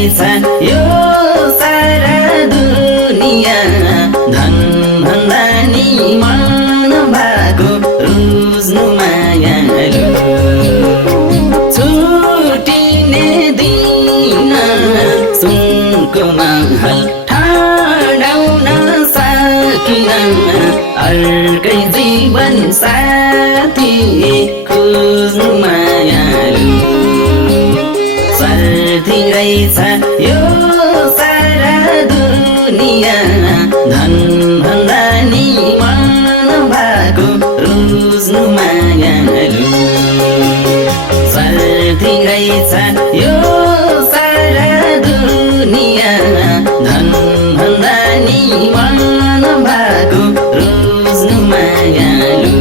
रहेछ यो सारा दुनिया धन भन्दा नि मन भएको रुज्नु मायालु छुटिने दिन सुनको महल ठाडाउन सकिन अर्कै जीवन साथी खोज्नु मायालु स्वार्थी रहेछ यो सारा दुनिया धन भन्दा नि मन भएको रुज्नु मायालु स्वार्थी रहेछ यो सारा दुनिया धन भन्दा नि मन भएको रुज्नु मायालु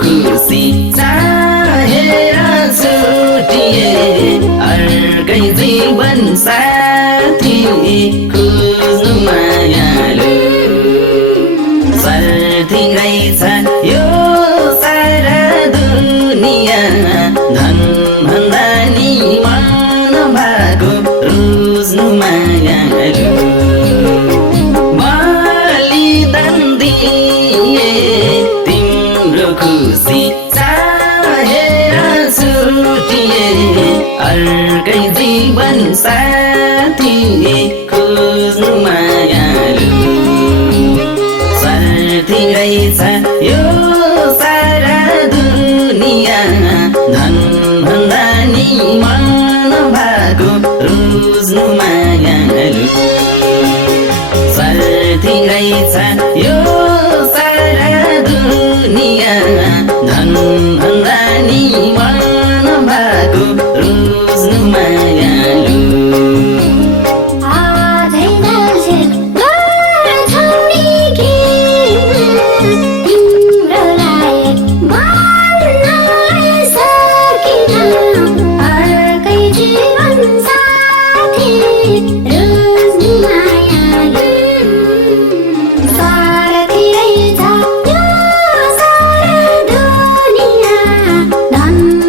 खुसी चाहेर छुटिए अर्कै जीवन साथी खोज्नु मायालु स्वार्थी रहेछ यो सारा दुनिया धन भन्दा नि मन भएको रुज्नु मायालु बलिदान दिए तिम्रो खुसी चाहेर छुटिए अर्कै जीवन साथी खोज्नु मायालु स्वार्थी रहेछ यो सारा दुनिया धन भन्दा नि मन भएको रुज्नु मायालु स्वार्थी रहेछ यो सारा दुनिया धन भन्दा नि मन भएको रुज्नु मायालु Done.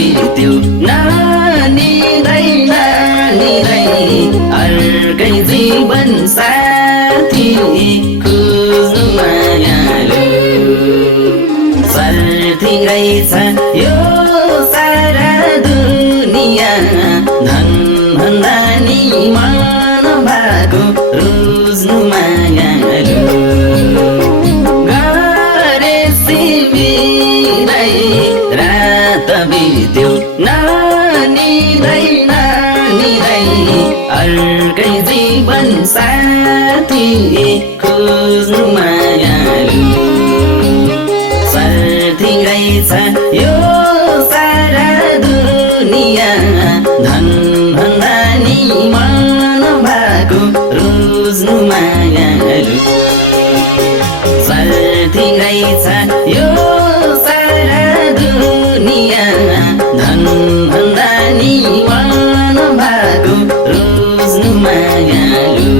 बित्यो नानिँदै अर्कै जीवन साथी खोज्नु मायालु स्वार्थी रहेछ यो सारा दुनिया धन भन्दा नि मन भएको रोज्नु मायालु गरे सिमिलाई रात बित्यो नानिँदै अर्कै जीवन साथी खोज्नु मायालु स्वार्थी रहेछ यो सारा दुनिया धन भन्दा नि मन भएको रोज्नु मायालु स्वार्थी रहेछ यो सारा दुनिया धन भन्दा नि मन भएको रोज्नु मायालु